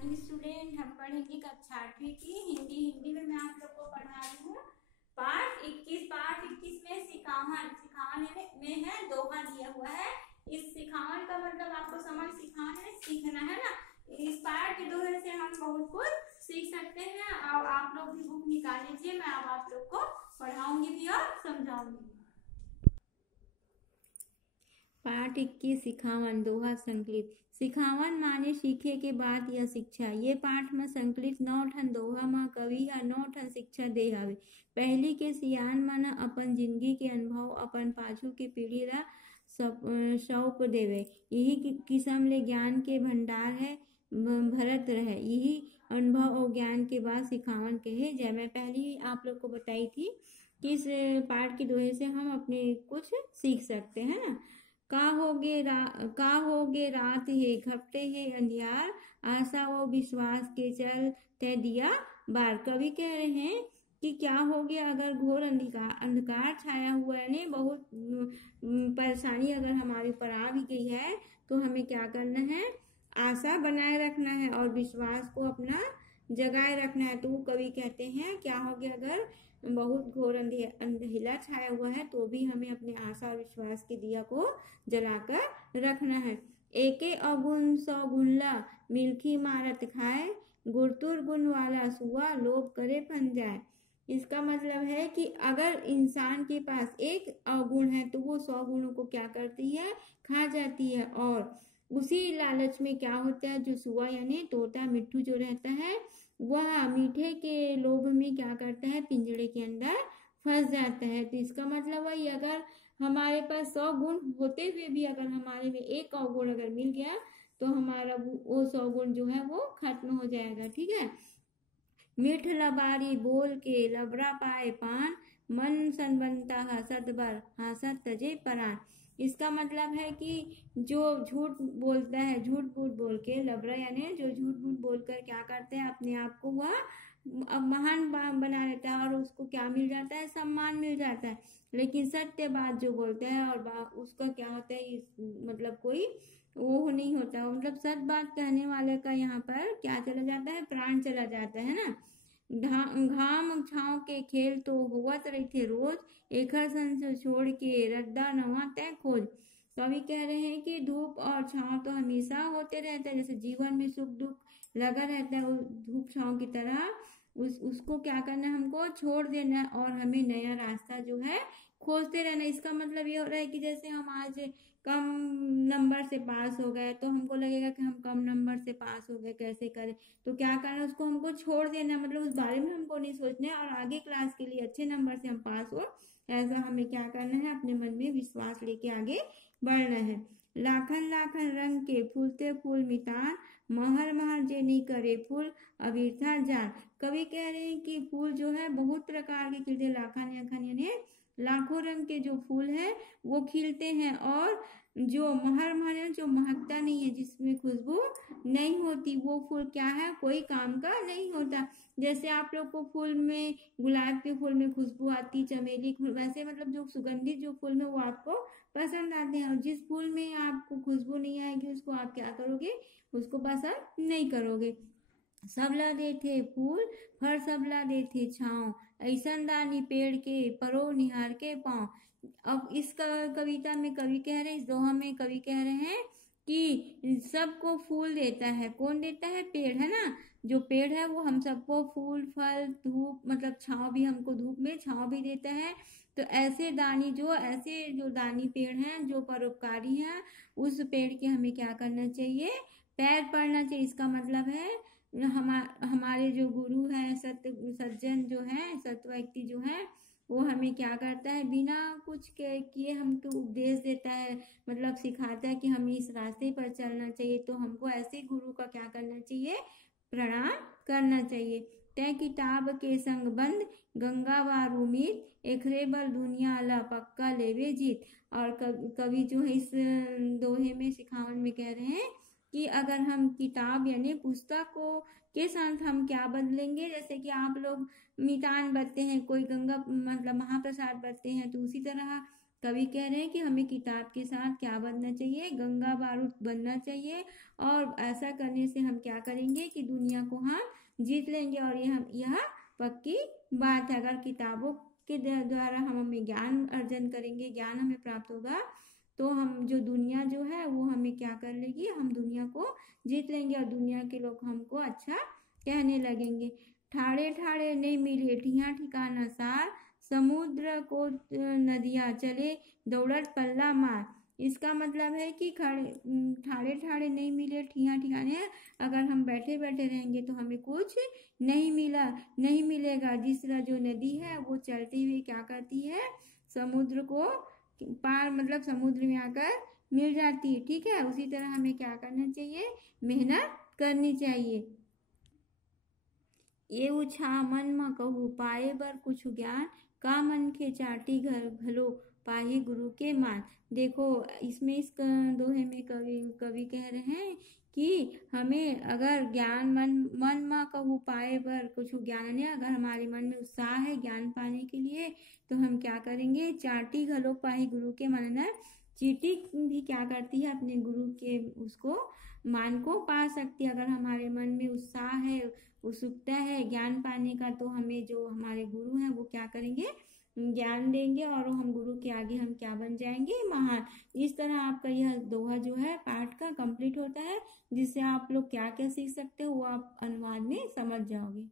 Morning student, हम पढ़ेंगे कक्षा 8वीं की हिंदी में मैं आप लोग को पढ़ा रही हूँ पाठ 21 में सिखावन में है दोहा दिया हुआ है। इस सिखावन का मतलब आपको समझ सिखावन है सीखना है ना। इस पाठ के दोहे से हम बहुत कुछ सीख सकते हैं और आप लोग भी बुक निकाल लीजिए, मैं अब आप लोग को पढ़ाऊंगी भी और समझाऊंगी। पाठ 21 सिखावन दोहा संकलित। सिखावन माने सीखे के बाद यह शिक्षा। ये पाठ में संकलित 9 ठन दोहा में कवि ह 9 ठन शिक्षा दे हवे। पहली के सियान मन अपन जिंदगी के अनुभव अपन पाछू के पीढ़ी ला सौंप देवे। यही किसम ले ज्ञान के भंडार है भरत रहे। यही अनुभव और ज्ञान के बाद सिखावन कहे। जय मैं पहली आप लोग को बताई थी कि इस पाठ के दोहे से हम अपने कुछ सीख सकते हैं ना। का होगे रात है घपटे है अंधियार, आशा वो विश्वास के चल तय दिया बार। कवि कह रहे हैं कि क्या हो गया अगर घोर अंधकार छाया हुआ है ने बहुत परेशानी अगर हमारे ऊपर आ भी गई है तो हमें क्या करना है, आशा बनाए रखना है और विश्वास को अपना जगाए रखना है। तो कवि कहते हैं क्या हो गया अगर बहुत घोर अंधेला छाया हुआ है तो भी हमें अपने आशा और विश्वास के दिया को जलाकर रखना है। एके अगुण 100 गुणला मिल्खी मारत खाए, गुरतुर गुण वाला सुआ लोभ करे फन जाए। इसका मतलब है कि अगर इंसान के पास एक अवगुण है तो वो 100 गुणों को क्या करती है, खा जाती है। और उसी लालच में क्या होता है, जो सुआ यानी तोता मिट्ठू जो रहता है वह मीठे के लोभ में क्या करता है, पिंजड़े के अंदर फंस जाता है। तो इसका मतलब वही अगर हमारे पास 100 गुण होते हुए भी अगर हमारे में एक अवगुण अगर मिल गया तो हमारा वो 100 गुण जो है वो खत्म हो जाएगा। ठीक है। मीठ लबारी बोल के लबरा पाए पान, मन सन बनता हसत बर हसत तजे परान। इसका मतलब है कि जो झूठ बोलता है, झूठ मूठ बोल के लबरा यानी जो झूठ मूठ बोलकर क्या करते हैं अपने आप को वह महान बना लेता है और उसको क्या मिल जाता है, सम्मान मिल जाता है। लेकिन सत्य बात जो बोलता है और उसका क्या होता है, मतलब कोई वो नहीं होता, मतलब सच बात कहने वाले का यहाँ पर क्या चला जाता है, प्राण चला जाता है ना। घाम छाव के खेल तो होवत रही थे रोज, एकर संग छोड़ के रद्दा नवा तय खोज। कवि कह रहे हैं कि धूप और छाव तो हमेशा होते रहते हैं, जैसे जीवन में सुख दुख लगा रहता है धूप छाव की तरह उसको क्या करना है, हमको छोड़ देना और हमें नया रास्ता जो है खोजते रहना। इसका मतलब ये हो रहा है कि जैसे हम आज कम नंबर से पास हो गए तो हमको लगेगा कि हम कम नंबर से पास हो गए, कैसे करें, तो क्या करना, उसको हमको छोड़ देना, मतलब उस बारे में हमको नहीं सोचना है और आगे क्लास के लिए अच्छे नंबर से हम पास हो, ऐसा हमें क्या करना है, अपने मन में विश्वास लेके आगे बढ़ना है। लाखन लाखन रंग के फूलते फूल मितान, महर महर जे नहीं करे फूल अबीरथा जान। कवि कह रहे हैं कि फूल जो है बहुत प्रकार के खिलते, लाखन यानी लाखों रंग के जो फूल है वो खिलते हैं और जो महर महर है जो महकता नहीं है, जिसमें खुशबू नहीं होती, वो फूल क्या है, कोई काम का नहीं होता। जैसे आप लोग को फूल में गुलाब के फूल में खुशबू आती, चमेली फूल, वैसे मतलब जो सुगंधित जो फूल में वो आपको पसंद आते हैं। और जिस फूल में आपको खुशबू नहीं आएगी उसको आप क्या करोगे, उसको पसंद नहीं करोगे। सबला दे थे फूल फर सबला दे थे छाँव, ऐसन दानी पेड़ के परो निहार के पाँव। अब इस कविता में कवि कह रहे हैं, इस दोहा में कवि कह रहे हैं कि सबको फूल देता है, कौन देता है, पेड़ है ना। जो पेड़ है वो हम सबको फूल फल धूप मतलब छाँव भी, हमको धूप में छाँव भी देता है। तो ऐसे जो दानी पेड़ हैं जो परोपकारी हैं, उस पेड़ के हमें क्या करना चाहिए, पैर पड़ना चाहिए। इसका मतलब है हमारे जो गुरु हैं, सज्जन जो हैं, सत्य व्यक्ति जो है वो हमें क्या करता है, बिना कुछ किए हमको उपदेश देता है, मतलब सिखाता है कि हमें इस रास्ते पर चलना चाहिए। तो हमको ऐसे गुरु का क्या करना चाहिए, प्रणाम करना चाहिए। तय किताब के संग बंद गंगा वार उम्मीद, एकरे बल दुनिया ला पक्का लेवे जीत। और कवि जो है इस दोहे में सिखावन में कह रहे हैं कि अगर हम किताब यानी पुस्तक को के साथ हम क्या बदलेंगे, जैसे कि आप लोग मितान बदते हैं, कोई गंगा मतलब महाप्रसाद बदते हैं, तो उसी तरह कवि कह रहे हैं कि हमें किताब के साथ क्या बनना चाहिए, गंगा बारूद बनना चाहिए। और ऐसा करने से हम क्या करेंगे कि दुनिया को हम जीत लेंगे। और यह पक्की बात है। अगर किताबों के द्वारा हम हमें ज्ञान अर्जन करेंगे, ज्ञान हमें प्राप्त होगा, तो हम जो दुनिया जो है वो हमें क्या कर लेगी, हम दुनिया को जीत लेंगे और दुनिया के लोग हमको अच्छा कहने लगेंगे। ठाड़े ठाड़े नहीं मिले ठिया ठिकाना सार, समुद्र को नदियाँ चले दौड़त पल्ला मार। इसका मतलब है कि ठाड़े ठाड़े नहीं मिले ठिया ठिकाने, अगर हम बैठे बैठे रहेंगे तो हमें कुछ नहीं मिलेगा। जिस तरह जो नदी है वो चलती हुई क्या करती है, समुद्र को पार, मतलब समुद्र में आकर मिल जाती है। ठीक है, उसी तरह हमें क्या करना चाहिए, मेहनत करनी चाहिए। ये उछा मन म कहू पाए बर कुछ ज्ञान, का मन के चाटी घर भलो पाही गुरु के मान। देखो इसमें इस दोहे में कवि कह रहे हैं कि हमें अगर ज्ञान मन म कहू पाए बर कुछ ज्ञान है, अगर हमारे मन में उत्साह है ज्ञान पाने के लिए, तो हम क्या करेंगे, चाटी घलो पाही गुरु के मान। चींटी भी क्या करती है, अपने गुरु के उसको मान को पा सकती है। अगर हमारे मन में उत्साह है, उत्सुकता है ज्ञान पाने का, तो हमें जो हमारे गुरु हैं वो क्या करेंगे, ज्ञान देंगे और हम गुरु के आगे हम क्या बन जाएंगे, महान। इस तरह आपका यह दोहा जो है पाठ का कंप्लीट होता है, जिससे आप लोग क्या क्या सीख सकते हो वो आप अनुवाद में समझ जाओगे।